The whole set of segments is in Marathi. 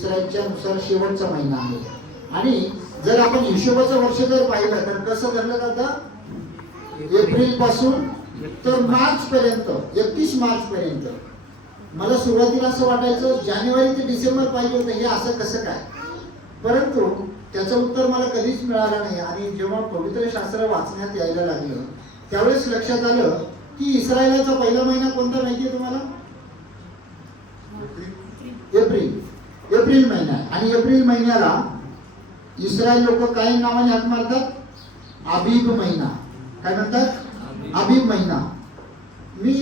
इस्रायलच्या नुसार शेवटचा महिना आहे. आणि जर आपण हिशोबाचं वर्ष जर पाहिलं तर कसं धरलं जातं, एप्रिल पासून तर मार्च पर्यंत, 31 मार्च पर्यंत. मला सुरुवातीला असं वाटायचं जानेवारी ते डिसेंबर पाहिजे होतं, हे असं कसं काय. परंतु त्याचं उत्तर मला कधीच मिळालं नाही. आणि जेव्हा पवित्र शास्त्र वाचण्यात यायला लागलं त्यावेळेस लक्षात आलं की इस्रायलाचा पहिला महिना कोणता माहिती आहे तुम्हाला? एप्रिल महिना. आणि एप्रिल महिन्याला इस्रायल लोक काय नावाने हाक मारतात? आबीब महिना. काय म्हणतात? आबीब महिना. मी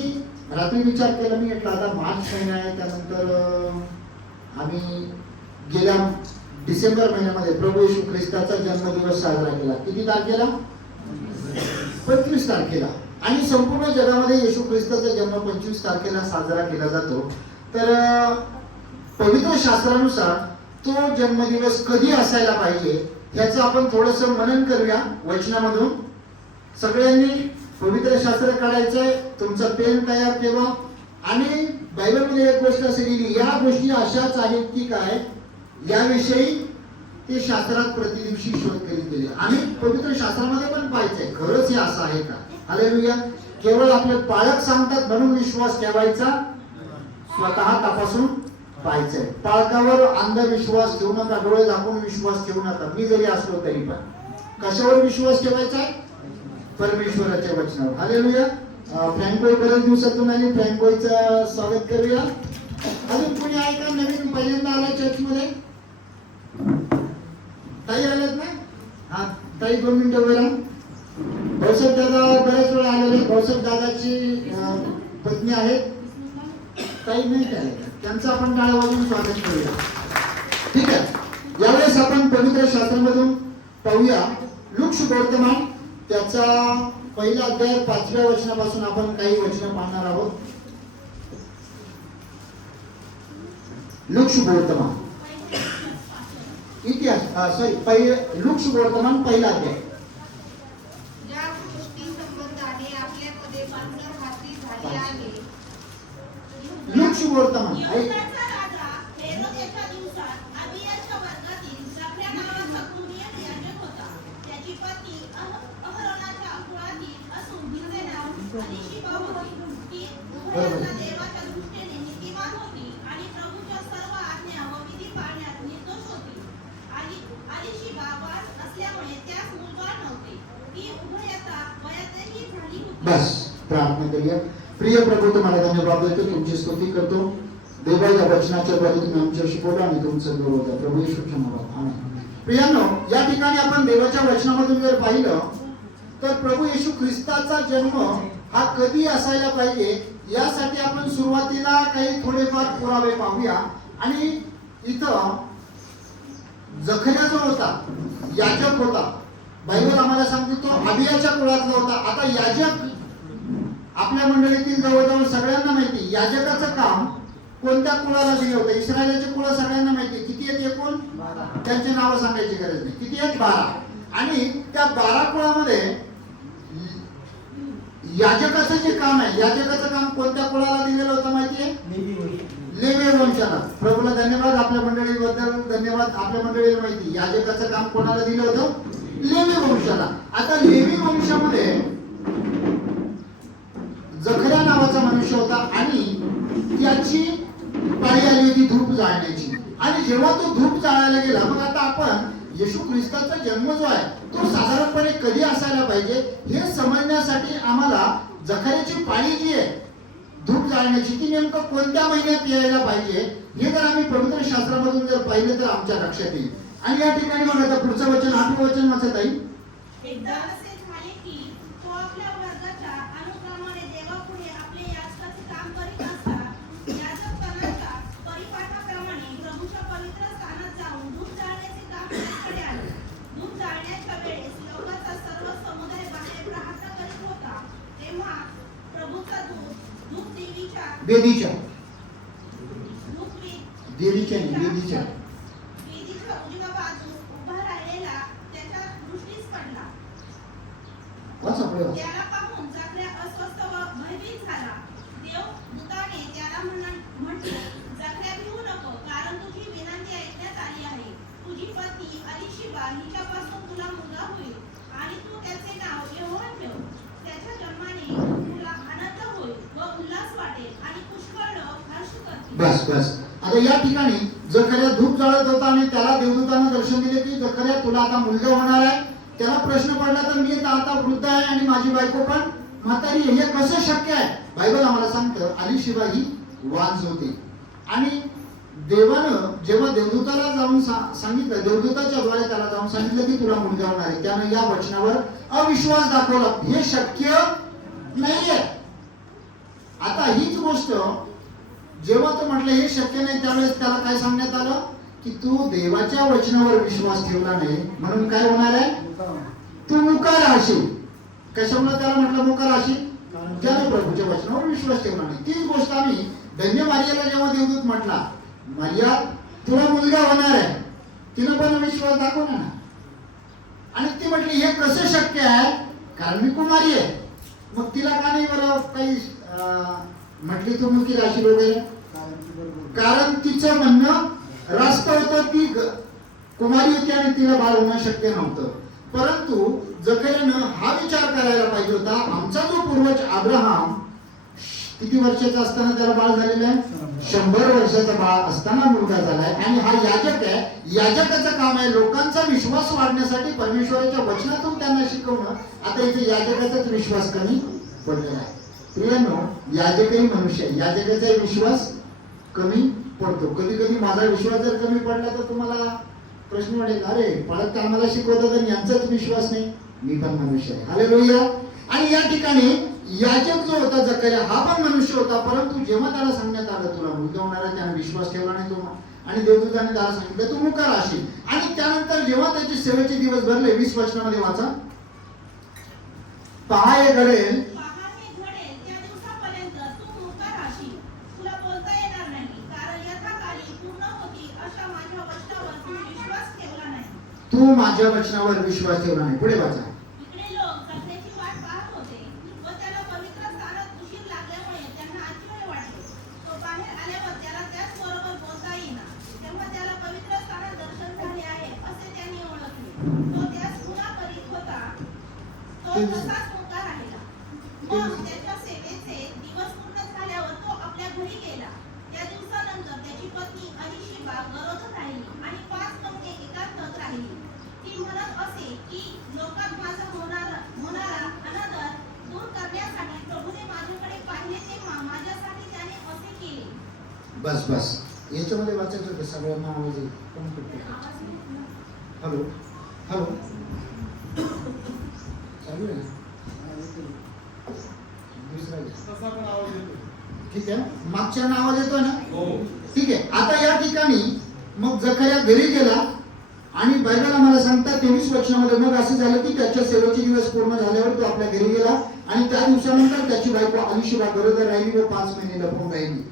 रात्री विचार केला, मी म्हटलं आता मार्च महिना आहे, त्यानंतर आम्ही गेल्या डिसेंबर महिन्यामध्ये प्रभू येशू ख्रिस्ताचा जन्मदिवस साजरा केला. किती तारखेला? 25 तारखेला. आणि संपूर्ण जगामध्ये येशू ख्रिस्ताचा जन्म 25 तारखेला साजरा केला जातो. तर पवित्र शास्त्रानुसार तो जन्मदिवस कधी असायला पाहिजे ह्याचं आपण थोडंसं मनन करूया वचनामधून. सगळ्यांनी पवित्र शास्त्र काढायचंय, तुमचं पेन तयार ठेवा. आणि बायबलमध्ये एक गोष्ट असे लिहिली, या गोष्टी अशाच आहेत की काय याविषयी ते शास्त्रात प्रतिदिवशी शोध करीत गेले. आणि पवित्र शास्त्रामध्ये पण पाहायचंय खरंच हे असं आहे का. हालेलुया. केवळ आपले पालक सांगतात म्हणून विश्वास ठेवायचा, स्वतः तपासून पाहायचंय. पालकावर अंधविश्वास ठेवू नका, डोळे झाकून विश्वास ठेवू नका, मी जरी असलो तरी पण. कशावर विश्वास ठेवायचा? परमेश्वराच्या वचनावर. हालेलुया. फ्रँकोई बरेच दिवसातून आली, फ्रँकोईचं स्वागत करूया. अजून कोणी आहे का नवीन पहिल्यांदा आला चर्च मध्ये? ताई आल्यात ना? हा ताई 2 मिनिटं उभे राहा. भाऊसाहेब दादा बऱ्याच वेळा आलेले. भाऊसाहेब दादाची पत्नी आहेत ताई, नाही काय त्यांचं आपण टाळ्या वाजवून स्वागत करूया. ठीक आहे. यावेळेस आपण पवित्र शास्त्रामधून पाहूया लूक शुभवर्तमान, त्याचा पहिला अध्याय 5व्या वचनापासून आपण काही वचनं पाहणार आहोत. लूक शुभवर्तमान इतिहास लूक शुभवर्तमान पहिला अध्याय. लूक शुभवर्तमान बस प्रार्थना करूया. प्रिय प्रभू, तुम्हाला धन्यवाद देतो, तुमची स्तुती करतो. देवाच्या वचनाच्या द्वारे तुम्ही आमच्याशी बोला आणि तुमचं गौरव होता. प्रभू येशू क्षमा. आमेन. प्रियांनो, या ठिकाणी आपण देवाच्या वचनामधून जर पाहिलं तर प्रभू येशू ख्रिस्ताचा जन्म हा कधी असायला पाहिजे यासाठी आपण सुरुवातीला काही थोडेफार पुरावे पाहूया. आणि इथं जखर्या जो होता, याजक होता, बायबल आम्हाला सांगतो तो अबियाच्या कुळातला होता. आता याजक आपल्या मंडळीतील जवळजवळ सगळ्यांना माहिती, याजकाचं काम कोणत्या कुळाला दिले होते. इस्रायलाचे कुळ सगळ्यांना माहिती. किती आहेत एकूण? त्यांचे नाव सांगायची गरज नाही. किती आहेत? 12. आणि त्या 12 कुळामध्ये याजकाचं जे काम आहे, याजकाचं काम कोणत्या कुळाला दिलेलं होतं माहिती आहे? लेवी वंशाला. प्रभूला धन्यवाद, आपल्या मंडळीबद्दल धन्यवाद. आपल्या मंडळीला माहिती याजकाचं काम कोणाला दिलं होतं? लेवी वंशाला. आता लेवी वंशामध्ये जखर्या नावाचा मनुष्य होता आणि त्याची पाळी आली होती धूप जाळण्याची. आणि जेव्हा तो धूप जाळायला गेला, मग आता आपण येशू ख्रिस्ताचा जन्म जो आहे तो साधारणपणे कधी असायला पाहिजे हे समजण्यासाठी आम्हाला जखर्याची पाळी जी आहे धूप जाळण्याची ती नेमकं कोणत्या महिन्यात यायला पाहिजे हे जर आम्ही पवित्र शास्त्रामधून जर पाहिलं तर आमच्या लक्षात येईल. आणि या ठिकाणी मग आता पुढचं वचन, 8वं वचन वाचत आहे. वेदीच्या देवीच्या वेदीच्या वाचा पुढे वाचा. त्याला पाहून जखर्या अस्वस्थ व भयभीत झाला. देवदूताने त्याला म्हटले, जखर्या भिवू नको, कारण तुझी विनंती ऐकली हिच्यापासून तुला मुलगा होईल आणि तू त्याचे नाव यहोवा ठेव. त्याच्या जन्माने तुला आनंद होईल व उल्हास वाटेल आणि पुष्कळ लोक हर्ष करतील. बस बस. आता या ठिकाणी जकर्या धूप जाळत होता आणि त्याला देवदूतानं दर्शन दिले की जकर्या तुला आता मुलगा होणार आहे. त्याला प्रश्न पडला तर मी आता वृद्ध आहे आणि माझी बायको पण म्हातारी आहे, हे कसं शक्य आहे? बायबल आम्हाला सांगतं अलीशिबा ही वांझ होती आणि देवानं जेव्हा देवदूताला जाऊन सांगितलं, देवदूताच्या द्वारे त्याला जाऊन सांगितलं की तुला मुलगा होणार आहे, त्यानं या वचनावर अविश्वास दाखवला. हे शक्य नाहीये. आता हीच गोष्ट जेव्हा तो म्हटलं हे शक्य नाही, त्यावेळेस त्याला काय सांगण्यात आलं की तू देवाच्या वचनावर विश्वास ठेवला नाही म्हणून काय होणार आहे, तू मुका राहशील. कशामुळे त्याला म्हटलं मुका राहशील? त्याने प्रभूच्या वचनावर विश्वास ठेवला नाही. तीच गोष्ट आम्ही धन्य मारियाला जेव्हा देवदूत म्हटला मारिया तुला मुलगा होणार आहे, तिनं पण विश्वास दाखवला ना. आणि ती म्हटली हे कसं शक्य आहे, कारण मी कुमारी आहे. मग तिला का नाही बरं काही म्हटली तू मुकी राहशील वगैरे? कारण तिचं म्हणणं रास्त होतं, ती कुमारी होती आणि तिला बाळ होणं शक्य नव्हतं. परंतु जकर्यानं हा विचार करायला पाहिजे होता, आमचा जो पूर्वज अब्राहम किती वर्षाचा असताना त्याला बाळ झालेलं आहे? 100 वर्षाचा बाळ असताना मुलगा झालाय आणि हा याजक आहे. याजकाचं काम आहे लोकांचा विश्वास वाढण्यासाठी परमेश्वराच्या वचनातून त्यांना शिकवणं. आता इथे याजकाचाच विश्वास कमी पडलेला आहे. प्रियानो, याजकही मनुष्य आहे, याजकाचा विश्वास कमी पडतो. कधी कधी माझा विश्वास जर कमी पडला तर तुम्हाला प्रश्न वाटेल, अरे पळत तर आम्हाला शिकवतात आणि यांचाच विश्वास नाही. मी पण मनुष्य आहे. हालेलुया. आणि या ठिकाणी याजक जो होता जकर्या हा पण मनुष्य होता, परंतु जेव्हा त्याला सांगण्यात आलं तुला मुलगा होणार आहे, त्याने विश्वास ठेवला नाही तो आणि देवदूताने त्याला सांगितलं तू मुका राहशील. आणि त्यानंतर जेव्हा त्याचे सेवेचे दिवस भरले, 20 वचनामध्ये वाचा, पहा हे घडेल त्या दिवसापर्यंत तू मुका राहशील, तुला बोलता येणार नाही, कारण यथाकाली पूर्ण होतील अशा माझ्या वचनावर तू विश्वास ठेवला नाही. तू माझ्या वचनावर विश्वास ठेवला नाही. पुढे वाचा. इकडे लोक जखण्याची वाट पाहत होते व त्याला पवित्र स्थानात उशीर लागल्यामुळे त्यांना आश्चर्य वाटले. तो बाहेर आल्यावर त्याला त्याच बरोबर बोलता येईना. तेव्हा त्याला पवित्र स्थानात दर्शन झाले आहे असे त्यांनी ओळखले. तो त्यास पुन्हा करीत होता, तो तसाच मुका राहिला. मग त्याच्या सेवेचे दिवस पूर्ण झाल्यावर तो आपल्या घरी गेला. त्या दिवसानंतर त्याची पत्नी अलीशिबा गरोदर राहिली आणि 5 महिने एकांतात राहिली. ती म्हणत असे की लोकात माझा होणारा अनादर दूर करण्यासाठी प्रभूने माझ्याकडे पाहिले तेव्हा माझ्यासाठी त्याने असे केले. बस बस. याच्यामध्ये वाचायचं होतं सगळ्यांना आवाज येईल. कोण करतो? हॅलो हॅलो चालू आहे ना? दुसरा तसा पण आवाज येतो. ठीक आहे. मागच्या आवाज येतो ना? हो. ठीक आहे. आता या ठिकाणी मग जकर्या घरी गेला आणि बायबल आम्हाला सांगतात 23 वचनामध्ये मग असं झालं की त्याच्या सेवेचे दिवस पूर्ण झाल्यावर तो आपल्या घरी गेला आणि त्या दिवसानंतर त्याची बायको अलीशिबा गरोदर राहिली व 5 महिने लपवून राहिली.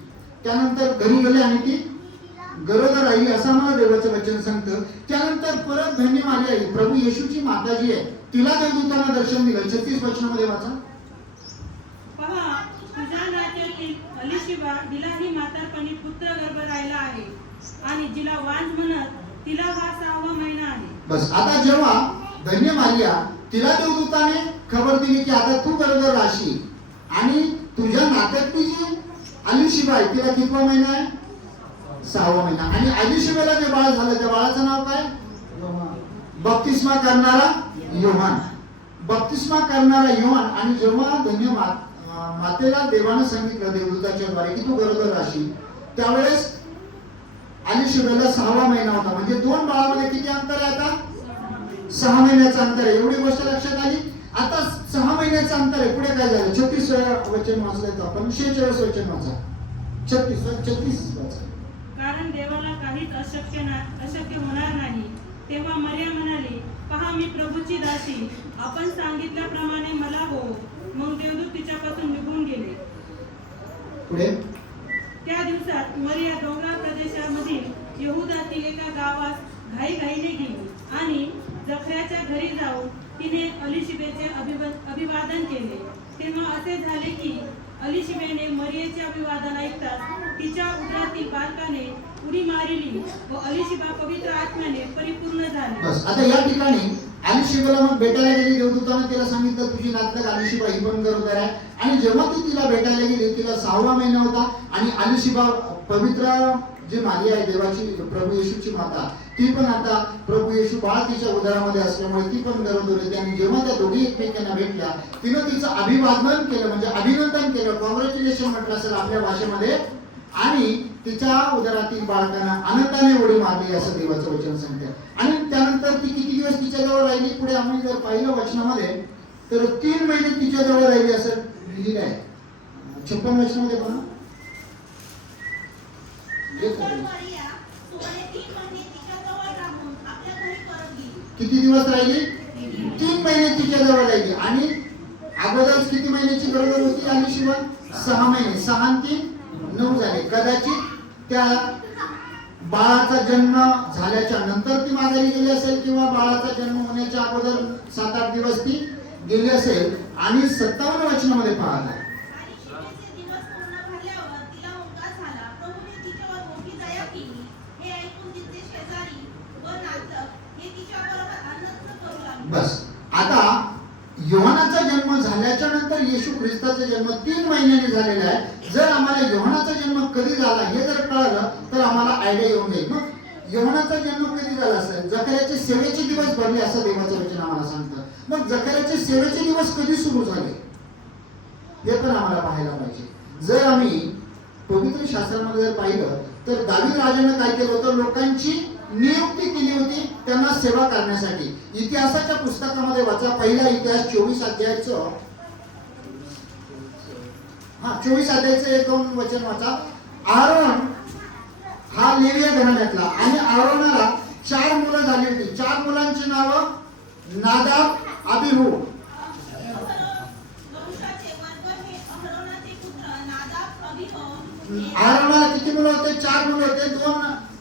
त्यानंतर घरी गेले आणि ती गरोदर राहिली असं आम्हाला देवाचं वचन सांगतं. त्यानंतर परत धन्य मारिया आई प्रभू येशूची माता जी आहे तिला देवदूतांना दर्शन दिलं. 36 वचनामध्ये वाचा. पहा, तुझ्या नात्यातील अलीशिबा हिलाही म्हातारपणी पुत्र गर्भ राहिला आहे आणि जिला वांझ म्हणत तिला हा 6वा महिना आहे. बस. आता जेव्हा धन्य मारिया तिला देवदूताने खबर दिली की आता तू गरोदर राहशील आणि तुझ्या नात्यातली जी अलीशिबा आहे तिला कितवा महिना आहे? 6वा महिना. आणि अलीशिबाला जे बाळ झालं त्या बाळाचं नाव काय? बप्तिस्मा करणारा योहान. बप्तिस्मा करणारा योहान. आणि जेव्हा धन्य मातेला देवानं सांगितलं देवदूताच्या द्वारे की तू गरोदर राहशील, त्यावेळेस अलीशिबाला 6वा महिना होता. म्हणजे 2 बाळामध्ये किती अंतर आहे? आता 6 महिन्याचं अंतर आहे. एवढी गोष्ट लक्षात आली. आता 6 महिन्याचं अंतर आहे. पुढे काय झालं? 36 वचन वाचलं आपण. 46 वचन वाचा. 36 वाचा. कारण देवाला काहीच अशक्य होणार नाही. तेव्हा मरिया म्हणाली, पहा मी प्रभूची दासी, आपण सांगितल्याप्रमाणे मला हो. मग देवदूत तिच्यापासून निघून गेले. पुढे. त्या दिवसात मरिया डोंगराळ प्रदेशामधील यहुदातील एका गावास घाईघाईने गेली आणि जकर्याच्या घरी जाऊन तिने अलीशिबेचे अभिवादन केले. तेव्हा असे झाले की अलिशिबेने मरियेचे अभिवादन ऐकताच तिच्या उदरातील बालकाने उडी मारली व अलिशिबा पवित्र आत्म्याने परिपूर्ण झाली. बस आता या ठिकाणी अलिशिबाला मग भेटायला गेली देवदूतानं तिला सांगितलं तुझी नातलग अलिशिबा ही पण गरोदर आहे. आणि जेव्हा ती तिला भेटायला गेली तिला 6वा महिना होता आणि अलिशिबा पवित्र जी मारिया आहे देवाची प्रभू येशूची माता ती पण आता प्रभू येशू बाळ तिच्या उदरामध्ये असल्यामुळे ती पण गरोदर होती. आणि जेव्हा त्या दोघी एकमेकांना भेटल्या तिनं तिचं अभिवादन केलं म्हणजे अभिनंदन केलं, कॉंग्रॅच्युलेशन म्हटलं असेल आपल्या भाषेमध्ये. आणि तिच्या उदरातील बाळकांना आनंदाने उडी मारली असं देवाचं वचन सांगते. आणि त्यानंतर ती किती दिवस तिच्याजवळ राहिली पुढे आम्ही जर पाहिलं वचनामध्ये तर 3 महिने तिच्याजवळ राहिली असं लिहिलं आहे. 56 वचनामध्ये बघा. नंतर मरिया सुमारे 3 महिने तिच्याजवळ राहून आपल्या घरी परत गेली. किती दिवस राहिली? 3 महिने तिच्याजवळ राहिली. आणि अगोदर किती महिन्याची गरोदर होती अलिशिबा? 6 महिने. 6 आणि 3 9 झाले. कदाचित त्या बाळाचा जन्म झाल्याच्या नंतर ती माघारी गेली असेल किंवा बाळाचा जन्म होण्याच्या अगोदर 7-8 दिवस ती गेली असेल. आणि 57 वचनामध्ये पाहता आणि शिबेचे दिवस पूर्ण भरल्यावर तिला मुलगा झाला. प्रभूने तिच्यावर मोठी दया केली. हे ऐकून तिचे शेजारी व नातलग हे तिच्याबरोबर आनंद करू लागले. बस आता योहानाचा जन्म झाल्याच्या नंतर येशू ख्रिस्ताचा जन्म 3 महिन्यांनी झालेला आहे. जर आम्हाला योहानाचा जन्म कधी झाला हे जर कळलं तर आम्हाला आयडिया येऊन जाईल. मग योहानाचा जन्म कधी झाला असेल? जकर्याचे सेवेचे दिवस भरले असं देवाचं वचन आम्हाला सांगतं. मग जकर्याचे सेवेचे दिवस कधी सुरू झाले हे पण आम्हाला पाहायला पाहिजे. जर आम्ही पवित्र शास्त्रामध्ये जर पाहिलं तर दावीद राजानं काय केलं होतं? लोकांची नियुक्ती केली होती त्यांना सेवा करण्यासाठी. इतिहासाच्या पुस्तकामध्ये वाचा पहिला इतिहास 24 अध्यायाचं 24 अध्यायाचं 1-2 वचन वाचा. आरोन हा लेविया घराण्यातला आणि आरोनाला 4 मुलं झाली होती. 4 मुलांची नावं नादाब, अबिहू. वंशाचे वर्ग हे अहरोनाचे पुत्र नादाब, अबीहू. आरोनाला किती मुलं होते? 4 मुलं होते. 2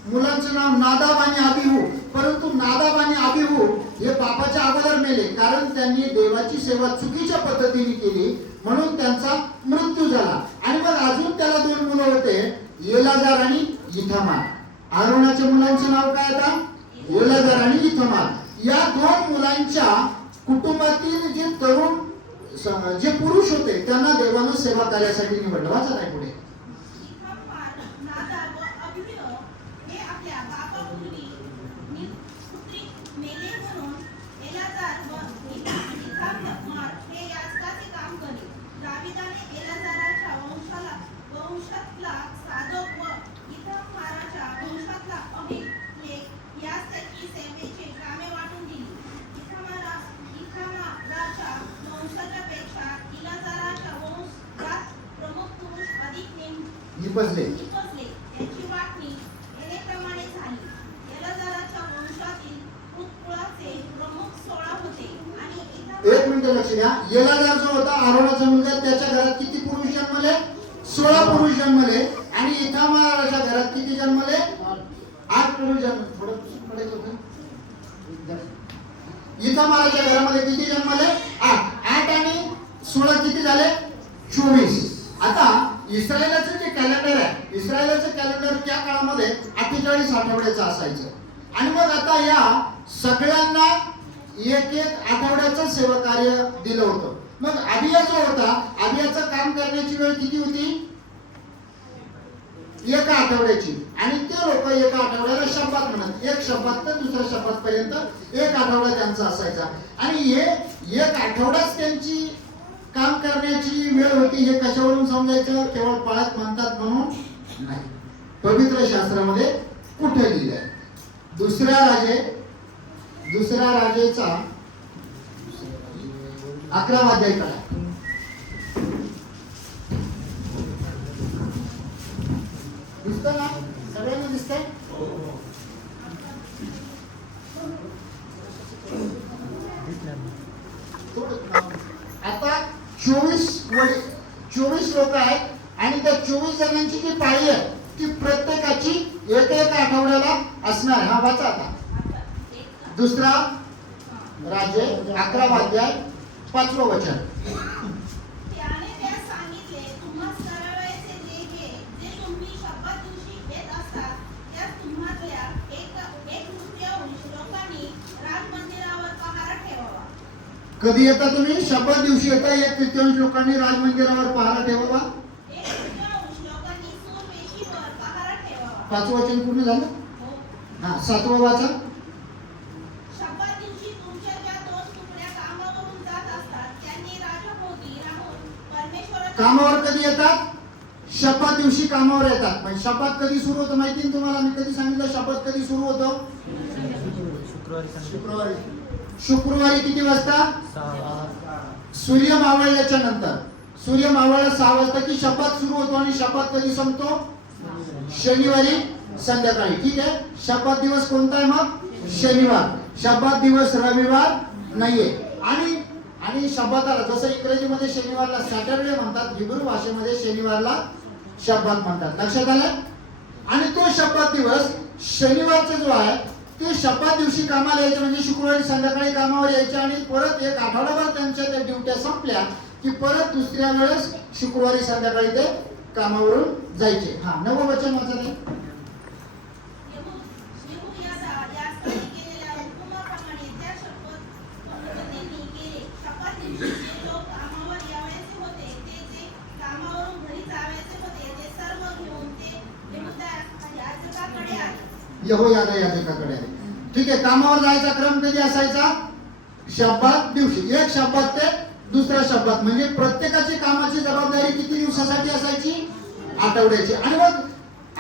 मुलांचं नाव नादाब आणि अबिहू. परंतु नादाब आणि अबिहू हे बापाच्या अगोदर मेले कारण त्यांनी देवाची सेवा चुकीच्या पद्धतीने केली म्हणून त्यांचा मृत्यू झाला. आणि मग अजून त्याला 2 मुलं होते एलाजार आणि इथामार. आरोनाच्या मुलांचं नाव काय आता? एलाजार आणि इथामार. या 2 मुलांच्या कुटुंबातील जे तरुण जे पुरुष होते त्यांना देवानं सेवा कार्यासाठी निवडलं. वाचा काय पुढे. इथामार, नादाब व अबीहू हे आपल्या बापापूर्वी पुत्री मेले म्हणून एलाजार व इथामार हे याजकाचे काम करीत. दाविदाने एलाजाराच्या वंशातला सादोक व इथामाराच्या वंशातला अहिमेलेक यास त्याची सेवेची कामे वाटून दिली. इथामाराच्या वंशाच्यापेक्षा एलाजाराच्या वंशात प्रमुख पुरुष अधिक निपजले. निपजले. याची वाटणी येणेप्रमाणे झाली. एलाजाराच्या वंशातील कुळाचे प्रमुख 16 होते आणि एक मिनिट लक्ष द्या. एलाजार जो होता आरोनाचा मुलगा त्याच्या घरात किती पुरुष जन्मले? 16 पुरुष जन्मले. आणि इथामाराच्या घरात किती जन्मले? 8 पुरुष जन्मले. थोडं पुढे जाऊ. इथामाराच्या घरामध्ये किती जन्मले? 8 आणि 16 किती झाले? 24. आता इस्रायलाचं जे कॅलेंडर आहे इस्रायलाचं कॅलेंडर त्या काळामध्ये 48 आठवड्याचं असायचं. आणि मग आता या सगळ्यांना एक आठवड्याचं सेवा कार्य दिलं होतं. मग अबिया जो होता अबियाचं काम करण्याची वेळ किती होती? 1 आठवड्याची. आणि ते लोक 1 आठवड्याला शब्बात म्हणत. एक शब्बात तर दुसऱ्या शब्बात पर्यंत 1 आठवडा त्यांचा असायचा. आणि हे 1 आठवडाच त्यांची काम करण्याची वेळ होती. हे कशावरून समजायचं? केवळ पाळत म्हणतात म्हणून नाही. पवित्र शास्त्रामध्ये कुठे लिहिलंय? दुसऱ्या राजेचा 11वा अध्याय करा. दिसतं ना? सगळ्यांना दिसतंय? आता 24 लोक आहेत आणि त्या 24 जणांची जी पाळी आहे ती प्रत्येकाची एक आठवड्याला असणार. हा वाचा आता. दुसरा राजे 11वा अध्याय 5वं वचन. त्याने त्यास सांगितले, कधी येता तुम्ही? शपथ दिवशी येता. 1/3 लोकांनी राज मंदिरावर पहारा ठेवावा. 1/3 लोकांनी सूरवेशीवर पहारा ठेवावा. 5वं वचन पूर्ण झालं. हो. हा 7वं वाचा. शपथ दिवशी तुमच्या ज्या 2 तुकड्या कामावरून जात असतात त्यांनी राजाभोवती राहून परमेश्वराच्या कामावर कधी येतात? शपथ दिवशी कामावर येतात. पण शपथ कधी सुरू होतं माहिती आहे तुम्हाला? मी कधी सांगितलं शपथ कधी सुरू होतं? शुक्रवारी किती वाजता? सूर्य मावळल्याच्या नंतर. सूर्य मावळला 6 वाजता की शपथ सुरू होतो. आणि शपथ कधी संपतो? शनिवारी संध्याकाळी. ठीक आहे. शपथ दिवस कोणता आहे मग? शनिवार. शपथ दिवस रविवार नाहीये. आणि शब्दाला जसं इंग्रजीमध्ये शनिवारला सॅटरडे म्हणतात, हिब्रू भाषेमध्ये शनिवारला शब्बात म्हणतात. लक्षात आलं? आणि तो शब्बात दिवस शनिवारचा जो आहे ते शब्बात दिवशी कामाला यायचे, म्हणजे शुक्रवारी संध्याकाळी कामावर यायचे आणि परत एक आठवडाभर त्यांच्या त्या ड्युट्या संपल्या की परत दुसऱ्या वेळेस शुक्रवारी संध्याकाळी ते कामावरून जायचे. हा 9वं वचन वाचा नाही. यहोयादा याचकाळी केलेल्या हुकुमाप्रमाणे त्या शपथपद्धतींनी केले. शपथ दिवशी जे लोक कामावर यावयाचे होते, ते जे कामावरून घरी जावयाचे होते, ते सर्व घेऊन ते यहोया याजकाकडे आले. यहोयादा याजकाकडे आहे. ठीक आहे. कामावर जायचा क्रम कधी असायचा? शब्बात दिवशी. एक शब्बात ते दुसरा शब्बात. म्हणजे प्रत्येकाची कामाची जबाबदारी किती दिवसासाठी असायची? आठवड्याची. आणि मग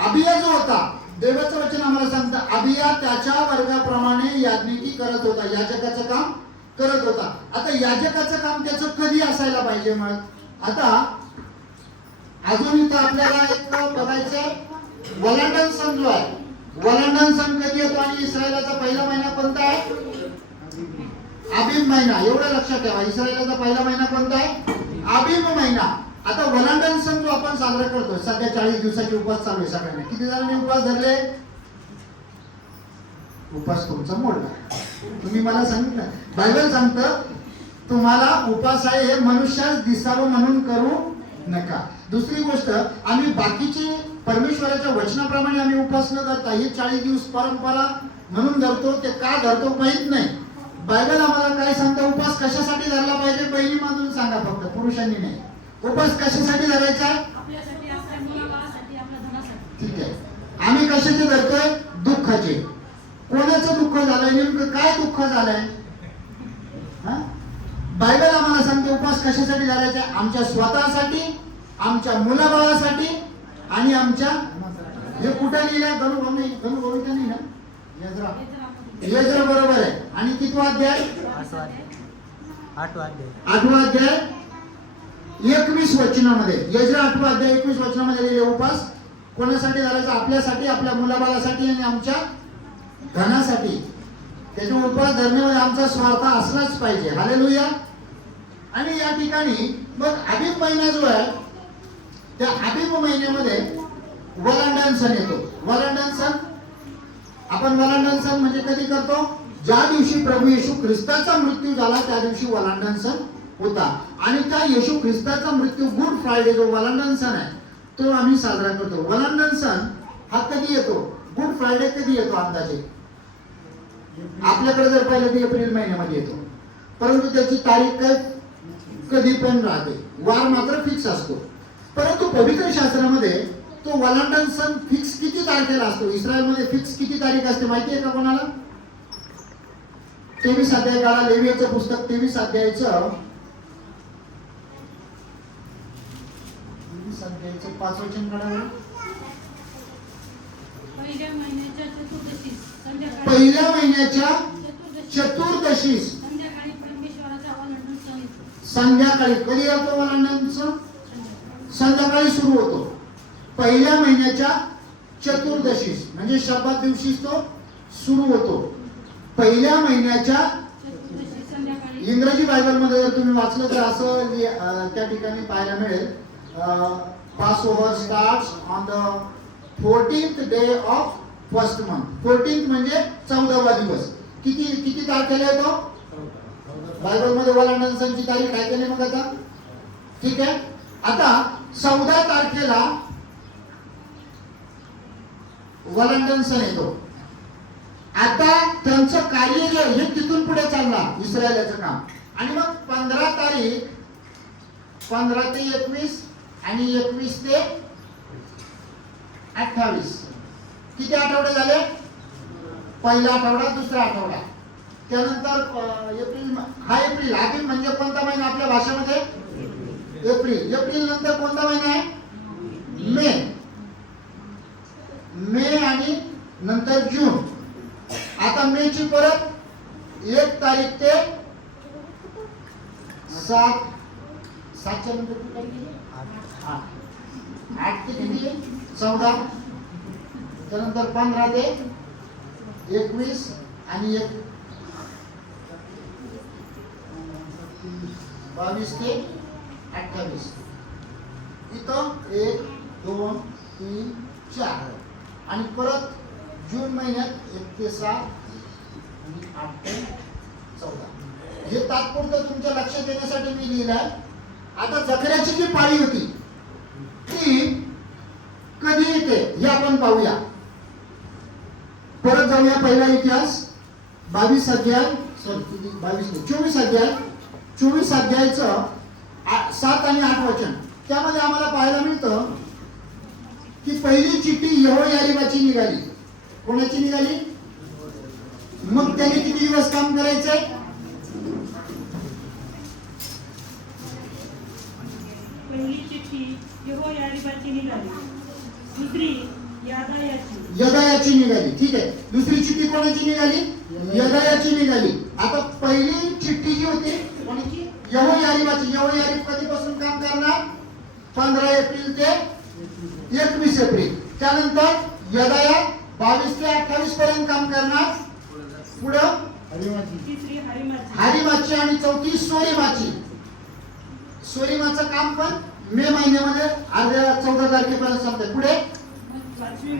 अबिया जो होता, देवाचं वचन आम्हाला सांगतं, अबिया त्याच्या वर्गाप्रमाणे याजनिकी करत होता, याजकाचं काम करत होता. आता याजकाचं काम त्याचं कधी असायला पाहिजे? मग आता अजून इथं आपल्याला एक बघायचं, वलांडन सण जो आहे, वलांडन सण कधी येतो? आणि इस्रायलाचा पहिला महिना कोणता आहे? आबीब महिना. एवढं लक्षात ठेवा. इस्रायलाचा पहिला महिना कोणता आहे? आबीब महिना. आता वलांडन सण जो आपण साजरा करतो, सध्या 40 दिवसाचे उपवास चालू आहे सगळ्यांना. किती जणांनी उपवास धरले? उपवास तुमचा मोडला. तुम्ही मला सांगितलं, बायबल सांगतं तुम्हाला उपास आहे हे मनुष्यास दिसावं म्हणून करू नका. दुसरी गोष्ट, आम्ही बाकीची परमेश्वराच्या वचनाप्रमाणे आम्ही उपास न करता हे 40 दिवस परंपरा म्हणून धरतो. ते का धरतो माहित नाही. बायबल आम्हाला काय सांगतं? उपास कशासाठी धरला पाहिजे? बहिणी मानून सांगा फक्त, पुरुषांनी नाही. उपास कशासाठी धरायचा? आपल्यासाठी, आपल्या मुलाबाळासाठी, आपल्या धनासाठी. ठीक आहे. आम्ही कशाचे धरतोय? दुःखाचे. कोणाचं दुःख झालंय? नेमकं काय दुःख झालंय? बायबल आम्हाला सांगते उपास कशासाठी धरायचा? आमच्या स्वतःसाठी, आमच्या मुलाबाळासाठी आणि आमच्या, हे कुठं लिहिलंय? गणू नाही ना? यजरा बरोबर आहे. आणि कितवा अध्याय? 8वा अध्याय 21 वचनामध्ये. यजरा 8वा अध्याय 21 वचनामध्ये लिहिले उपास कोणासाठी धरायचा? आपल्यासाठी, आपल्या मुलाबाळासाठी आणि आमच्या धनासाठी. त्याच्यामुळे उपवास धरण्यामध्ये आमचा स्वार्थ असलाच पाहिजे. हालेलुया. आणि या ठिकाणी मग आबीब महिना जो आहे, त्या आबीब महिन्यामध्ये वलांडन सण येतो. वलांडन सण आपण वलांडन सण म्हणजे कधी करतो? ज्या दिवशी प्रभू येशू ख्रिस्ताचा मृत्यू झाला त्या दिवशी वलांडन सण होता. आणि त्या येशू ख्रिस्ताचा मृत्यू, गुड फ्रायडे जो वलांडन सण आहे तो आम्ही साजरा करतो. वलांडन सण हा कधी येतो? गुड फ्रायडे कधी येतो? अंदाजे आपल्याकडे जर पाहिलं तर एप्रिल महिन्यामध्ये येतो, परंतु त्याची तारीख काय कधी पण राहते. वार मात्र फिक्स असतो. परंतु पवित्र शास्त्रामध्ये तो वलांडन सण फिक्स किती तारखेला असतो? इस्रायलमध्ये फिक्स किती तारीख असते माहिती आहे का कोणाला? 23 अध्याय काढा. लेवीचं पुस्तक 23 अध्यायाचं 5 वचन काढा बरं. पहिल्या महिन्याच्या चतुर्दशीस पहिल्या महिन्याच्या चतुर्दशीस संध्याकाळी परमेश्वराचा वलांडन सण येतो. संध्याकाळी कधी येतो वलांडन सण? संध्याकाळी सुरू होतो. पहिल्या महिन्याच्या चतुर्दशीस म्हणजे शब्दात दिवशीच तो सुरू होतो. पहिल्या महिन्याच्या चतुर्दशी संध्याकाळी. इंग्रजी बायबल मध्ये जर तुम्ही वाचलं तर असं त्या ठिकाणी पाहायला मिळेल, Passover starts on the 14th day of first month. 14th म्हणजे 14वा दिवस. किती तारखेला येतो? बायबल मध्ये वलांडन सणची तारीख काय केली मग आता? ठीक आहे. आता 14 तारखेला वलांडन सण येतो. आता त्यांचं कार्य जे हे तिथून पुढे चालणार इस्रायलाचं काम. आणि मग 15 तारीख 15 ते 21 आणि 21 ते 28 किती आठवडे झाले? पहिला आठवडा, दुसरा आठवडा. त्यानंतर एप्रिल, हा एप्रिल म्हणजे कोणता महिना आपल्या भाषेमध्ये? एप्रिल नंतर कोणता महिना आहे? मे आणि नंतर जून. आता मे ची परत 1 तारीख ते 7 नंतर 8 ते किती? 14. त्यानंतर 15 ते 21 आणि 22 ते 28. इथं 1 2 3 4 आणि परत जून महिन्यात 1 ते 7 आणि 8 ते 14. हे तात्पुरतं तुमच्या लक्षात येण्यासाठी मी लिहिलंय. आता जखऱ्याची जी पाळी होती ती कधी येते हे आपण पाहूया. परत जाऊया पहिला इतिहास 22 अध्याय, 24 अध्यायचं 7 आणि 8 वचन. त्यामध्ये आम्हाला पाहायला मिळतं की पहिली चिठ्ठी यहोयारीबाची निघाली. कोणाची निघाली? मग त्याने किती दिवस काम करायचंय? पहिली चिठ्ठी यहोयारीबाची निघाली, दुसरी यदायाची निघाली. ठीक आहे. दुसरी चिठ्ठी कोणाची निघाली? यदायाची निघाली. आता पहिली चिठ्ठी जी होती कोणाची? यहोयारीबाची. यहोयारीब कधीपासून काम करणार? 15 एप्रिल ते 21 एप्रिल. त्यानंतर यदाया 22 ते 28 पर्यंत काम करणार. पुढं तिसरी हारिमाची आणि चौथी सोरीमाची. सोरीमाचं काम पण मे महिन्यामध्ये अर्ध्या 14 तारखेपर्यंत संपते. पुढे पाचवी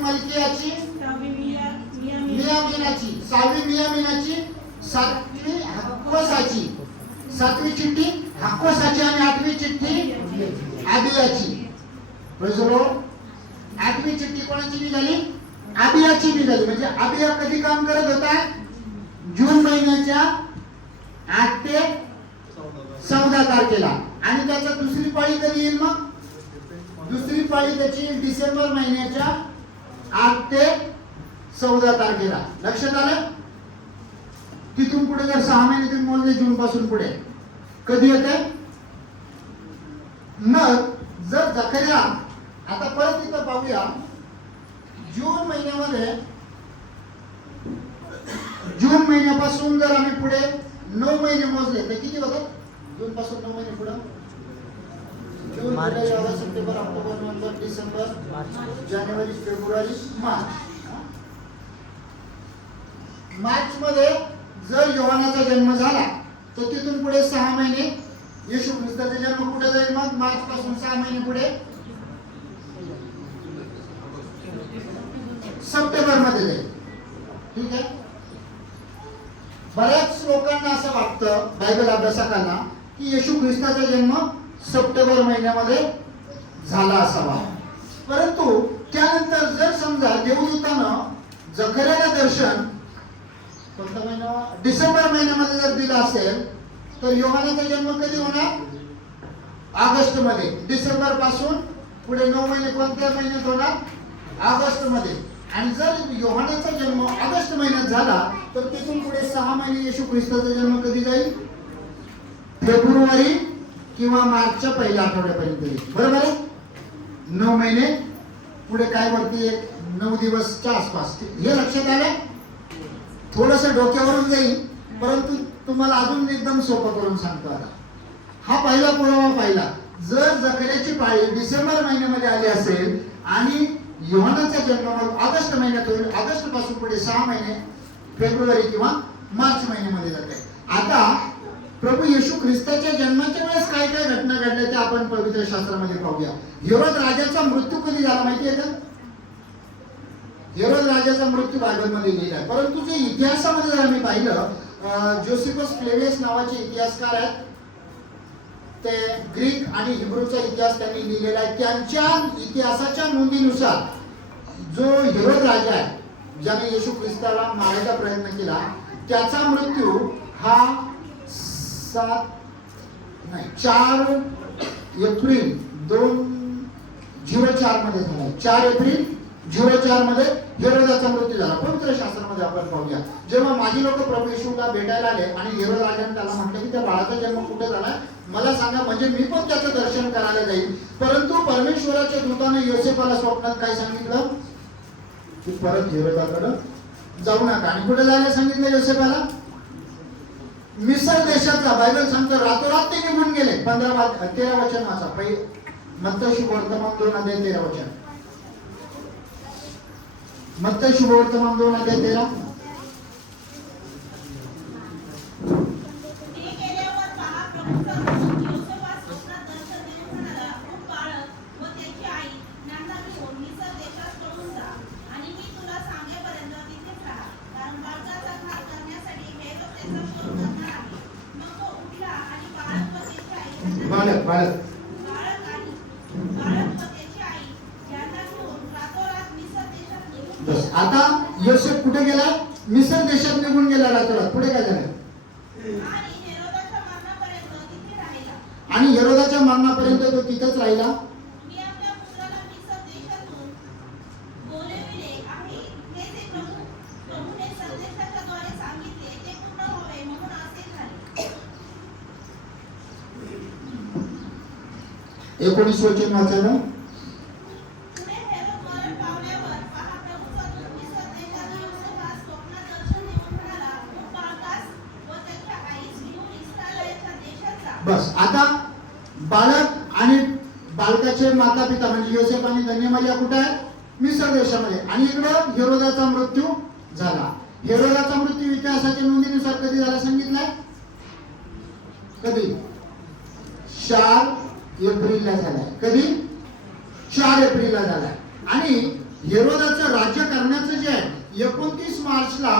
मल्कियाची, 6वी मियामीनाची, 7वी हक्कोसाची, 7वी चिठ्ठी हक्कोसाची आणि 8वी चिठ्ठी आबियाची. Praise the lord. 8वी चिठ्ठी कोणाची निघाली? आबियाची निघाली. म्हणजे आबिया कधी काम करत होता? जून महिन्याच्या 8 ते 14 तारखेला. आणि त्याचा दुसरी पाळी कधी येईल? मग दुसरी पाळी त्याची डिसेंबर महिन्याच्या 8 ते 14 तारखेला. लक्षात आलं? तिथून पुढे जर 6 महिने तुम्ही मोजले जून पासून पुढे कधी येते? मग जर जखऱ्या, आता परत इथं पाहूया, जून महिन्यापासून जर आम्ही पुढे 9 महिने मोजले तर किती होतात? जून पासून 9 महिने पुढे जून, जुलै, ऑगस्ट, सप्टेंबर, ऑक्टोबर, नोव्हेंबर, डिसेंबर, जानेवारी, फेब्रुवारी, मार्च मध्ये जर योहानाचा जन्म झाला तर तिथून पुढे 6 महिने येशू ख्रिस्ताचा जन्म कुठे जाईल? मग मार्च पासून 6 महिने पुढे सप्टेंबर मध्ये जाईल. ठीक आहे. बऱ्याच लोकांना असं वाटतं बायबल अभ्यासकांना की येशू ख्रिस्ताचा जन्म सप्टेंबर महिन्यामध्ये झाला असावा. परंतु त्यानंतर जर समजा देवदूतानं जखऱ्याला दर्शन कोणता महिना? डिसेंबर महिन्यामध्ये जर दिलं असेल तर योहानाचा जन्म कधी होणार? ऑगस्ट मध्ये. डिसेंबर पासून पुढे 9 महिने कोणत्या महिन्यात होणार? ऑगस्ट मध्ये. आणि जर योहानाचा जन्म ऑगस्ट महिन्यात झाला तर तिथून पुढे 6 महिने येशू ख्रिस्ताचा जन्म कधी जाईल? फेब्रुवारी किंवा मार्चच्या पहिल्या आठवड्यापर्यंत येईल. बरोबर आहे? 9 महिने पुढे काय वरती 9 दिवसच्या आसपास. हे लक्षात आलं? थोडस डोक्यावरून जाईल परंतु तुम्हाला अजून एकदम सोपं करून सांगतो. आता हा पहिला पुरावा पाहिला. जर जखऱ्याची पाळी डिसेंबर महिन्यामध्ये आली असेल आणि योहानाचा जन्म मग ऑगस्ट महिन्यात होईल, ऑगस्ट पासून पुढे 6 महिने फेब्रुवारी किंवा मार्च महिन्यामध्ये जाते. आता प्रभू येशू ख्रिस्ताच्या जन्माच्या वेळेस काय काय घटना घडल्या ते आपण पवित्र शास्त्रामध्ये पाहूया. हेरोद राजाचा मृत्यू कधी झाला माहिती आहे का? हेरोद राजाचा मृत्यू बायबलमध्ये लिहिला आहे. परंतु जे इतिहासामध्ये जर आम्ही पाहिलं, जोसेफस फ्लेवियस नावाचे इतिहासकार आहेत. ते ग्रीक आणि हिब्रूचा इतिहास त्यांनी लिहिलेला आहे. त्यांच्या इतिहासाच्या नोंदीनुसार जो हेरोद राजा आहे ज्याने येशू ख्रिस्ताला मारायचा प्रयत्न केला त्याचा मृत्यू हा 4 एप्रिल 2004 मध्ये झाला. 4 एप्रिल 2004 मध्ये हेरोदाचा मृत्यू झाला. पवित्र शास्त्रामध्ये आपण पाहूया, जेव्हा माझी लोक प्रभू येशूला भेटायला आले आणि हेरोद राजाने त्याला म्हटलं की त्या बाळाचा जन्म कुठे झालाय मला सांगा, म्हणजे मी पण त्याचं दर्शन करायला जाईल. परंतु परमेश्वराच्या दूताने योसेफाला स्वप्नात काय सांगितलं की परत हेरोदाकडे जाऊ नका. आणि कुठे जायला सांगितलं योसेफाला? मिस्र देशाचा. बायबल सांगतं रातोरात ते निघून गेले. 13 वचन वाचा. मत्ती शुभवर्तमान 2:13. मत्ती शुभवर्तमान 2:13. ते गेल्यावर पहा, प्रभूचा दूत योसेफास स्वप्नात दर्शन देऊन म्हणाला, उठ बाळक व त्याची आई यांना घेऊन मिस्र देशात पळून जा आणि मी तुला सांगेपर्यंत तिथेच राहा, कारण बाळकाचा घात करण्यासाठी हेरोद त्याचा शोध करणार आहे. मग तो उठला आणि बाळक व त्याची आई यांना घेऊन रातोरात मिस्र देशात निघून बस. आता योसेफ कुठे गेला? मिस्र देशात निघून गेला रातोरात. पुढे काय झालं? आणि हेरोदाच्या मरणापर्यंत तिथे राहिला. आणि हेरोदाच्या मरणापर्यंत तो तिथेच राहिला. मी आपल्या पुत्राला मिस्र देशातून बोलविले आहे, हे जे प्रभूने संदेशाच्या द्वारे सांगितले ते पूर्ण व्हावे म्हणून असे झाले. 19 वचन वाचायला. पुढे हेरोद मरण पावल्यावर पहा, प्रभूचा दूत मिस्र देशात योसेफास स्वप्नात दर्शन देऊन म्हणाला, उठ बाळकास व त्याच्या आईस घेऊन इस्रायलाच्या देशात जा. बस. आता बालक आणि बालकाचे माता पिता म्हणजे योसेफ आणि धन्यमारिया कुठे आहे? मिस्र देशामध्ये. आणि इकडं हेरोदाचा मृत्यू झाला. हेरोदाचा मृत्यू इतिहासाच्या नोंदीनुसार कधी झाला सांगितलंय? कधी? 4 एप्रिलला झालाय. कधी? 4 एप्रिलला झालाय. आणि हेरोदाचं राज्य करण्याचं जे आहे 29 मार्चला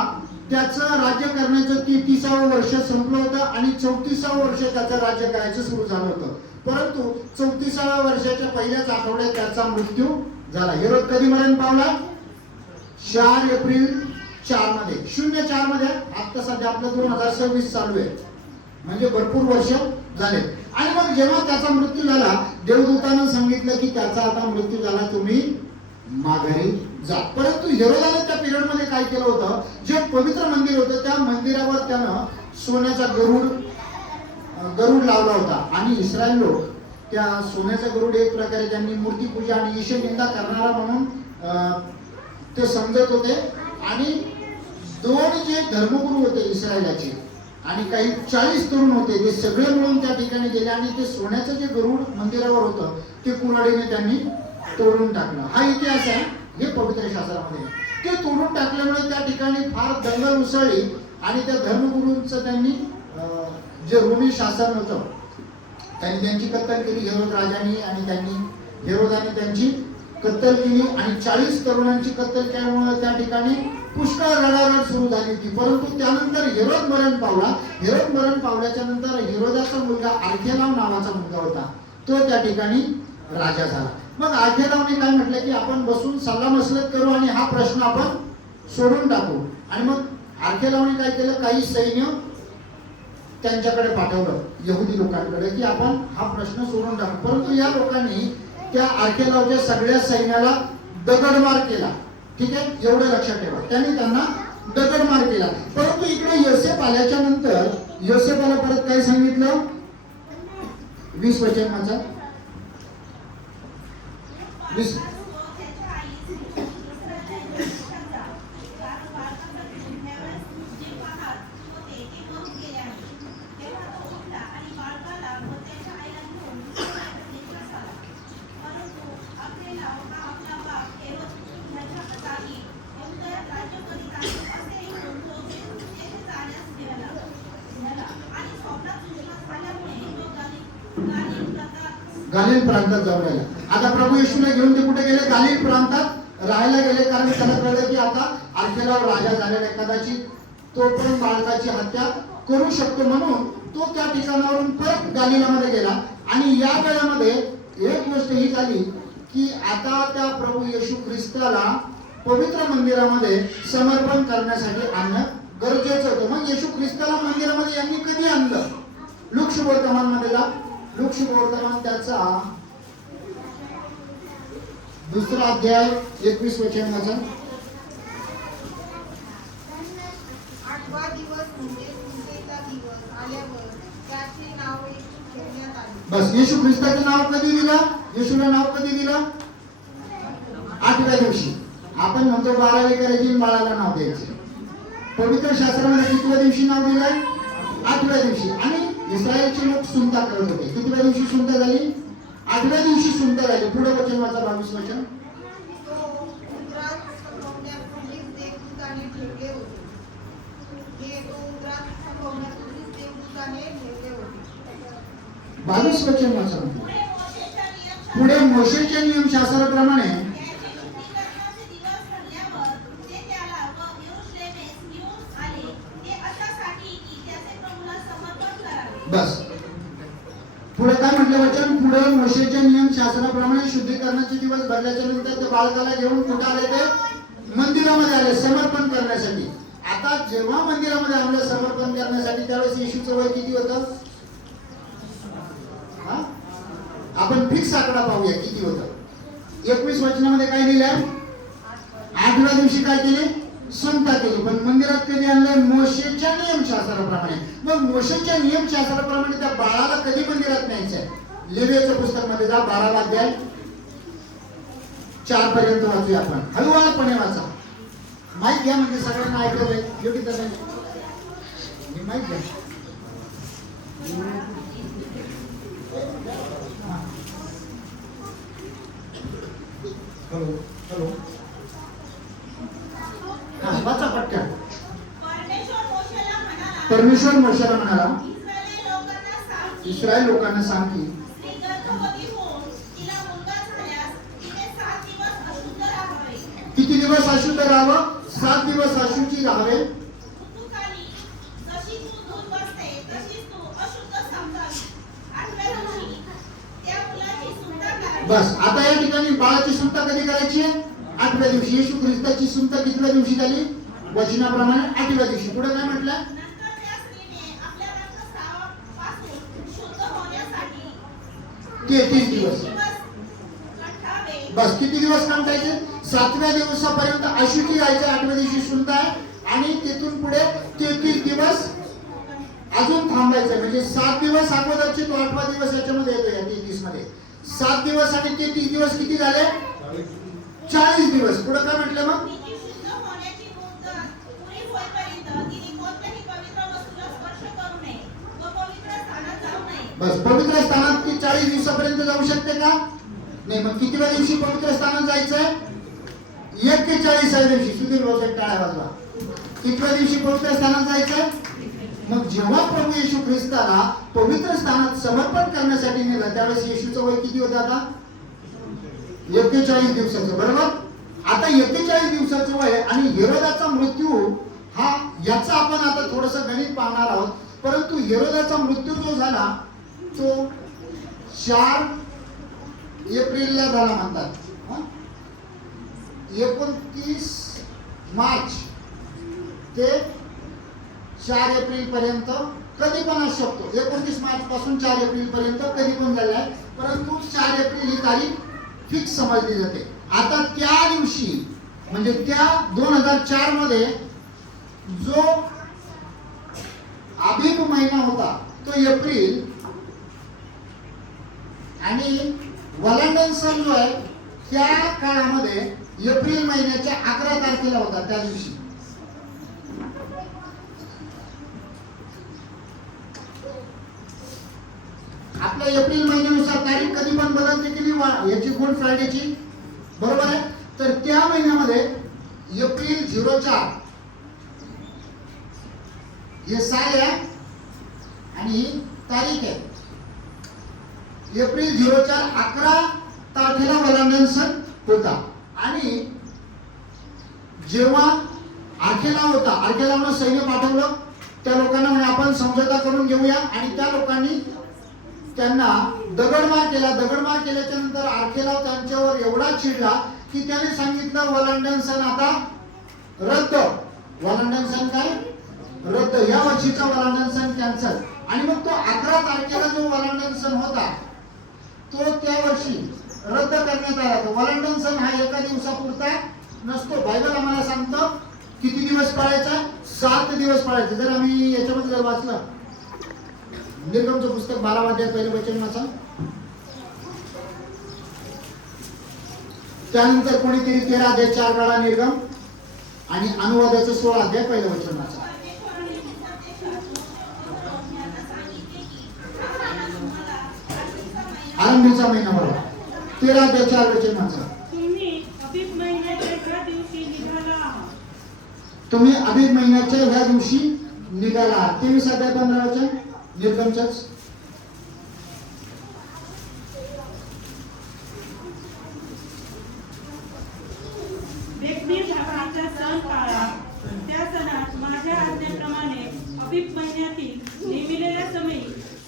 त्याचं राज्य करण्याचं 30वं वर्ष संपलं होतं आणि 34वं वर्ष त्याचं राज्य करायचं सुरू झालं होतं. परंतु 34व्या वर्षाच्या पहिल्याच आठवड्यात त्याचा मृत्यू झाला. हेरोद कधी मरण पावला? 4 एप्रिल 4 मध्ये. 04 मध्ये. आता सध्या आपलं 2026 चालू आहे, म्हणजे भरपूर वर्ष झाले. आणि मग जेव्हा त्याचा मृत्यू झाला, देवदूतानं सांगितलं की त्याचा आता मृत्यू झाला, तुम्ही माघारी जा. परंतु हेरोदाने त्या पिरियड मध्ये काय केलं होतं, जे पवित्र मंदिर होतं त्या मंदिरावर त्यानं सोन्याचा गरुड लावला होता. आणि इस्रायल लोक त्या सोन्याचा गरुड एक प्रकारे त्यांनी मूर्तीपूजा आणि ईशनिंदा करणारा म्हणून ते समजत होते. आणि 2 जे धर्मगुरू होते इस्रायलाचे आणि काही 40 तरुण होते, ते सगळे मिळून त्या ठिकाणी गेले आणि ते सोन्याचं जे गरुड मंदिरावर होतं ते कुऱ्हाडीने त्यांनी तोडून टाकलं. हा इतिहास आहे, हे पवित्र शास्त्रामध्ये. ते तोडून टाकल्यामुळे त्या ठिकाणी फार दंगल उसळली आणि त्या धर्मगुरूंचं त्यांनी जे रोमी शासन होतं त्यांनी त्यांची कत्तल केली हेरोद राजाने. आणि हेरोदाने त्यांची कत्तल केली आणि 40 तरुणांची कत्तल केल्यामुळे त्या ठिकाणी पुष्कळ रडारड सुरू झाली होती. परंतु त्यानंतर हेरोद मरण पावला. हेरोद मरण पावल्याच्या नंतर हेरोदाचा मुलगा आर्खेलाव नावाचा मुलगा होता, तो त्या ठिकाणी राजा झाला. मग आर्खेलावने काय म्हटलं की आपण बसून सल्लामसलत करू आणि हा प्रश्न आपण सोडून टाकू. आणि मग आर्खेलावने काय केलं, काही सैन्य त्यांच्याकडे पाठवलं यहुदी लोकांकडे की आपण हा प्रश्न सोडून टाकू. परंतु या लोकांनी त्या आर्खेलावच्या सगळ्या सैन्याला दगडमार केला. ठीक आहे, एवढं लक्षात ठेवा, त्यांनी त्यांना दगडमार केला. परंतु इकडे योसेफ आल्याच्या नंतर योसेफाला परत काय सांगितलं? 20 वचन वाचा. 20. गालिल प्रांतात जाऊन राहिला. आता प्रभू येशूला घेऊन ते कुठे गेले? गालिल प्रांतात राहायला गेले. कारण त्याला कळलं की आता आर्खेलाव राजा झालेला आहे, कदाचित तो पण बाळकाची हत्या करू शकतो, म्हणून तो त्या ठिकाणावरून परत गालिलामध्ये गेला. आणि या वेळामध्ये एक गोष्ट ही झाली की आता त्या प्रभू येशू ख्रिस्ताला पवित्र मंदिरामध्ये समर्पण करण्यासाठी आणणं गरजेचं होतं. मग येशू ख्रिस्ताला मंदिरामध्ये यांनी कधी आणलं? लोकशुभवर्तमानमध्ये जा. लोकशुभवर्तमान त्याचा 2रा अध्याय 21 वचन वाचा. 8वा दिवस म्हणजे सुंकेचा दिवस आल्यावर त्याचे नाव येशू ठेवण्यात आले. बस येशू ख्रिस्ताचे नाव कधी दिलं? येशूला नाव कधी दिलं? 8व्या दिवशी. आपण म्हणतो 12वी करायची आणि बाळाला नाव द्यायचे. पवित्र शास्त्रामध्ये कितव्या दिवशी नाव दिलंय? 8व्या दिवशी. आणि इस्रायलचे लोक सुंता करत होते. कितव्या दिवशी सुंता झाली? 8व्या दिवशी सुंता झाली. पुढे वचन वाचा 22 वचन. तो उंदरात संपवण्यापूर्वीच देवदूताने ठेवले होते. तो उंदरात संपवण्यापूर्वीच देवदूताने ठेवले होते. 22 वचन वाचा. पुढे मोशेच्या पुढे मोशेच्या नियमशास्त्राप्रमाणे त्याचे शुद्धीकरणाचे दिवस ठरल्यावर ते त्याला व यरूशलेमेस घेऊन आले. ते अशासाठी की त्याचे प्रभूला समर्पण करावे. बस. पुढे काय म्हटलं वचन? पुढे मोशेच्या नियमशास्त्राप्रमाणे शुद्धीकरणाचे दिवस भरल्याच्या नंतर ते बाळकाला घेऊन कुठे आले? ते मंदिरामध्ये आले समर्पण करण्यासाठी. आता जेव्हा मंदिरामध्ये आणलं समर्पण करण्यासाठी त्यावेळेस येशूचं वय किती होतं? हा? आपण फिक्स आकडा पाहूया किती होतं. 21 वचनामध्ये काय लिहिलंय? 8व्या दिवशी काय केले? सुंता केली. पण मंदिरात कधी आणलंय? मोशेच्या नियमशास्त्राप्रमाणे. मग मोशेच्या नियमशास्त्राप्रमाणे त्या बाळाला कधी मंदिरात न्यायचंय? लेवीचं पुस्तक मध्ये जा. 12वा अध्याय 4 पर्यंत वाचूया आपण. हळूहळूपणे वाचा. माहित घ्या म्हणजे सगळ्यांना ऐकलंय योग्य तर नाही. माहित घ्या. हॅलो हॅलो हा वाचा पटकन. परमेश्वर मोशेला परमेश्वर मोशेला म्हणाला, म्हणाला, इस्राയേल लोकांना सांग की इस्रायल लोकांना सांग की स्त्री गर्भवती होऊन तिला मुलगा झाल्यास तिने 7 दिवस अशुद्ध राहावे. किती दिवस अशुद्ध राहावं? 7 दिवस अशुची राहावे. ऋतुकाली जशी तू दूध बसते तशीच तू अशुद्ध समजावी. 8व्या दिवशी त्या मुलाची सुंदर करावी. बस. आता या ठिकाणी बाळाची सुंता कधी करायची? 8व्या दिवशी. येशू ख्रिस्ताची सुंता कितव्या दिवशी झाली? वचनाप्रमाणे 8व्या दिवशी. पुढे काय म्हटलं? नंतर त्या स्त्रीने आपल्या रक्तस्रावापासून शुद्ध होण्यासाठी 33 दिवस. कंठावे. बस. किती दिवस कंटायचे? 7व्या दिवसापर्यंत अशुची राहायचं. 8व्या दिवशी सुंता आहे आणि तिथून पुढे 33 दिवस अजून थांबायचं. म्हणजे 7 दिवस अगोदरचे तो 8वा दिवस याच्यामध्ये येतो या 33 मध्ये. 7 दिवस आणि 33 दिवस किती झाले? 40 दिवस. पुढे काय म्हटलं मग? तिची शुद्ध होण्याची मुदत पुरी होईपर्यंत तिने कोणत्याही पवित्र वस्तूला स्पर्श करू नये व पवित्र स्थानात जाऊ नये. बस. पवित्र स्थानात ती 40 दिवसापर्यंत जाऊ शकते का? नाही. मग कितीव्या दिवशी पवित्र स्थानात जायचंय? 41व्या दिवशी. सुधीर भाऊ टाळ्या वाजवा. कितव्या दिवशी पवित्र स्थानात जायचंय? मग जेव्हा प्रभू येशू ख्रिस्ताला पवित्र स्थानात समर्पण करण्यासाठी नेलं त्यावेळेस येशूचं वय किती होतं? आता 41 दिवसाचं. बरोबर. आता 41 दिवसाचं वय आणि हेरोदाचा मृत्यू हा याचा आपण आता थोडंसं गणित पाहणार आहोत. परंतु हेरोदाचा मृत्यू जो झाला तो 4 एप्रिलला झाला म्हणतात. 29 मार्च ते 4 एप्रिल पर्यंत कधी पण असू शकतो. 29 मार्च पासून 4 एप्रिल पर्यंत कधी पण झाला आहे. परंतु 4 एप्रिल ही तारीख फिक्स समजली जाते. आता त्या दिवशी म्हणजे त्या 2004 मध्ये जो आबीब महिना होता तो एप्रिल आणि वलांडन सण जो आहे त्या काळामध्ये एप्रिल महिन्याच्या 11 तारखेला होता. त्या दिवशी आपल्या एप्रिल महिन्यानुसार तारीख कधी पण बदलते की नाही याची गुड फ्रायडेची. बरोबर आहे. तर त्या महिन्यामध्ये एप्रिल 04 हे साल आहे आणि तारीख आहे. एप्रिल 04 11 तारखेला वलांडन सण होता. आणि जेव्हा आर्खेला होता, आर्खेलानं सैन्य पाठवलं. त्या लोकांना म्हणजे आपण समझोता करून घेऊया आणि त्या लोकांनी त्यांना दगडमार केला. दगडमार केल्याच्या नंतर आर्खेलाव त्यांच्यावर एवढा चिडला की त्याने सांगितलं वलांडन सण आता रद्द. वलांडन सण काय? रद्द. या वर्षीचा वलांडन सण कॅन्सल. आणि मग तो 11 तारखेला जो वलांडन सण होता तो त्या वर्षी रद्द करण्यात आला. तो वलांडन सण हा एका दिवसापुरता नसतो. बायबल आम्हाला सांगतो किती दिवस पाळायचा? 7 दिवस पाळायचे. जर आम्ही याच्यामध्ये जर वाचलं निर्गमचं पुस्तक 12 अध्याय पहिलं वचन वाचा. त्यानंतर कोणीतरी 13 अध्याय 4 काढा निर्गम आणि अनुवादाचं 16 अध्याय पहिलं वचन वाचा. आरंभीचा महिना बरोबर 13 अध्याय 4 वचन वाचा. तुम्ही अबीब महिन्याच्या ह्या दिवशी निघाला आहात. तुम्ही अबीब महिन्याच्या ह्या दिवशी निघाला आहात. 23 अध्याय 15 वचन निर्गमचंच. बेकबीर भाकरीचा सण पाळा. त्या सणात माझ्या आज्ञेप्रमाणे अबीब महिन्यातील नेमिलेल्या समयी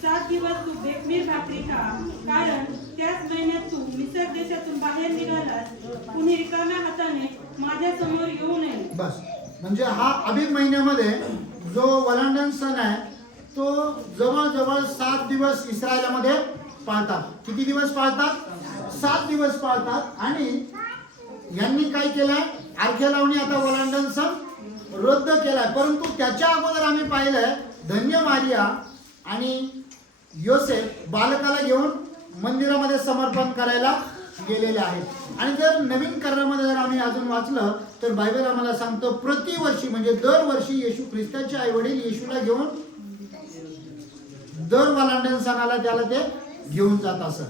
7 दिवस तू बेकबीर भाकरी खा. कारण त्याच महिन्यात तू मिसर देशातून बाहेर निघालास. कुणी रिकाम्या हाताने माझ्या समोर येऊ नये. बस म्हणजे हा अबीब महिन्यामध्ये जो वलांडन सण आहे तो जवळजवळ 7 दिवस इस्रायलामध्ये पाळतात. किती दिवस पाळतात? 7 दिवस पाळतात. आणि यांनी काय केलंय? अर्घ्य लावणी आता वलांडन सण रद्द केलाय. परंतु त्याच्या अगोदर आम्ही पाहिलंय धन्य मारिया आणि योसेफ बालकाला घेऊन मंदिरामध्ये समर्पण करायला गेलेले आहेत. आणि जर नवीन करारामध्ये जर आम्ही अजून वाचलं तर बायबल आम्हाला सांगतो प्रतिवर्षी म्हणजे दरवर्षी येशू ख्रिस्ताचे आई वडील येशूला घेऊन दर वलांडन सणाला त्याला ते घेऊन जात असत.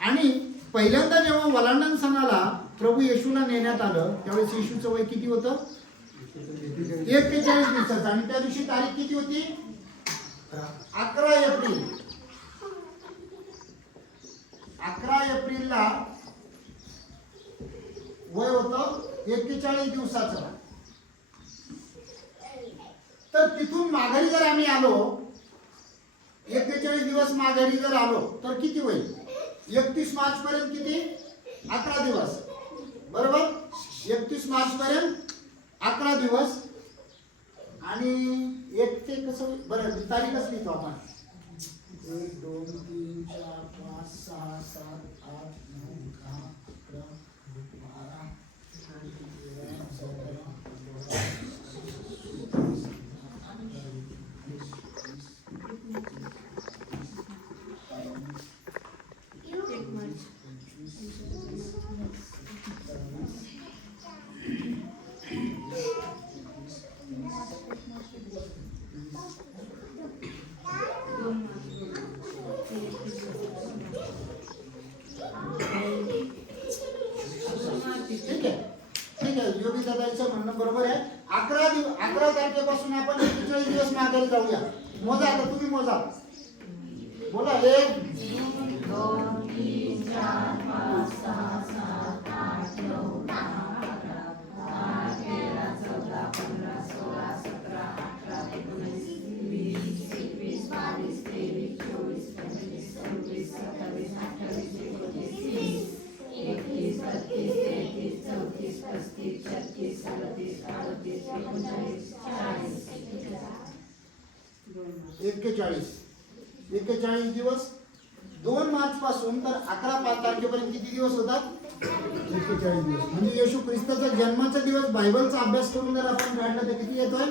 आणि पहिल्यांदा जेव्हा वलांडन सणाला प्रभू येशूला नेण्यात आलं त्यावेळेस येशूचं वय किती होतं? 41 दिवसाचं. आणि त्या दिवशी तारीख किती होती? 11 एप्रिल. 11 एप्रिलला वय होतं 41 दिवसाचं. तर तिथून माघारी जर आम्ही आलो 41 दिवस माघारी जर आलो तर किती होईल? 31 मार्च पर्यंत किती? 11 दिवस बरोबर. 31 मार्च पर्यंत 11 दिवस. आणि एक ते कसं होईल? बरं तारीखच लिहितो आपण. 1 2 3 4 5 6 7 8 9 10 11 12 ठीक आहे योगी दादाचं म्हणणं बरोबर आहे. 11 तारखेपासून आपण 41 दिवस माघारी जाऊया. मोजा आता तुम्ही मोजा. बोला 1 2 3 4 5 6 7 8 9 10 11 12 13 14 15 16 17 18 19 20 21 22 23 24 25 26 27 28 29 30 31 32 33 34 35 36 37 38 39 41 दिवस. 2 मार्च पासून तर 11 तारखेपर्यंत किती दिवस होतात? 41 दिवस. म्हणजे येशू ख्रिस्ताचा जन्माचा दिवस बायबलचा अभ्यास करून जर आपण काढला तर किती येतोय?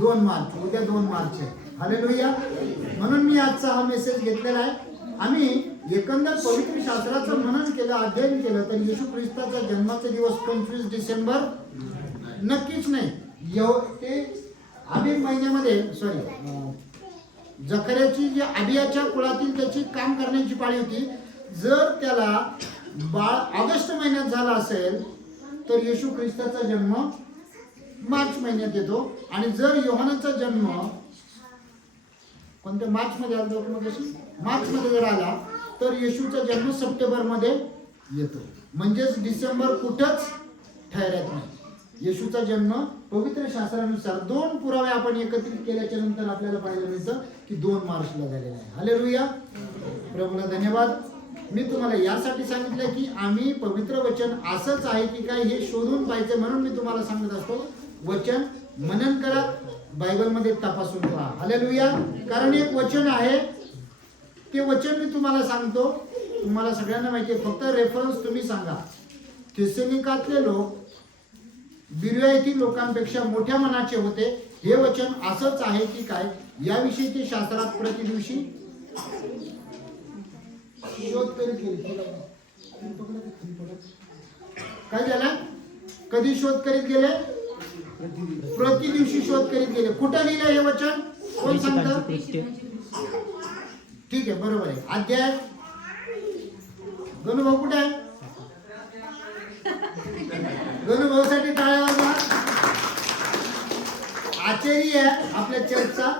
2 मार्च. उद्या 2 मार्च आहे. हालेलुया. म्हणून मी आजचा हा मेसेज घेतलेला आहे. आम्ही एकंदर पवित्र शास्त्राचं मनन केलं, अध्ययन केलं तर येशू ख्रिस्ताचा जन्माचा दिवस 25 डिसेंबर नक्कीच नाही. ते अबीब महिन्यामध्ये जकर्याची जी अबियाच्या कुळातील त्याची काम करण्याची पाळी होती. जर त्याला बाळ ऑगस्ट महिन्यात झाला असेल तर येशू ख्रिस्ताचा जन्म मार्च महिन्यात येतो. आणि जर योहानाचा जन्म कोणत्या मार्च मध्ये आला मार्च मध्ये जर आला तर येशूचा जन्म सप्टेंबर मध्ये येतो. म्हणजेच डिसेंबर कुठंच ठरत नाही. येशूचा जन्म पवित्र शास्त्रानुसार 2 पुरावे आपण एकत्रित केल्याच्या नंतर आपल्याला पाहायला मिळतं की 2 मार्चला झालेला आहे. हालेलुया. प्रभूला धन्यवाद. मी तुम्हाला यासाठी सांगितलं की आम्ही पवित्र वचन असंच आहे की काय हे शोधून पाहिजे. म्हणून मी तुम्हाला सांगत असतो वचन मनन करा, बायबलमध्ये तपासून पहा. हालेलुया. कारण एक वचन आहे, ते वचन मी तुम्हाला सांगतो, तुम्हाला सगळ्यांना माहिती आहे, फक्त रेफरन्स तुम्ही सांगा. थिस्सलुनिकातले लोक बिरिया येथील लोकांपेक्षा मोठ्या मनाचे होते. हे वचन असंच आहे की काय याविषयी ते शास्त्रात प्रतिदिवशी शोध करीत गेले. काय झालं? कधी शोध करीत गेले? प्रतिदिवशी शोध करीत गेले. कुठं लिहिलं हे वचन? कोण सांगतं? ठीक आहे, बरोबर आहे. अध्याय गणुभाऊ कुठे आहे? गणुभाऊसाठी टाळ्या वाजवा. आचार्य आहे आपल्या चर्चचा,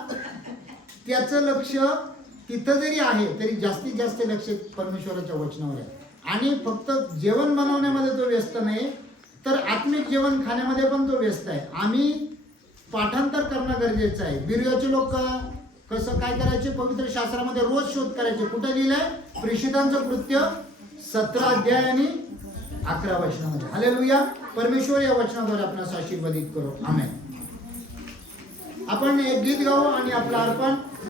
त्याचं लक्ष तिथं जरी आहे तरी जास्तीत जास्त लक्ष परमेश्वराच्या वचनावर आहे. आणि फक्त जेवण बनवण्यामध्ये तो व्यस्त नाही, तर आत्मिक जेवण खाण्यामध्ये पण तो व्यस्त आहे. आम्ही पाठांतर करणं गरजेचं आहे. बिरियाचे लोक कसं काय करायचे? पवित्र शास्त्रामध्ये रोज शोध करायचे. कुठं लिहिलंय? प्रेषितांचं कृत्य 17 अध्याय आणि 11 वचनामध्ये. हालेलुया. परमेश्वर या वचनाद्वारे आपणास आशीर्वादित करो. आमेन. आपण एक गीत गाऊ आणि आपलं अर्पण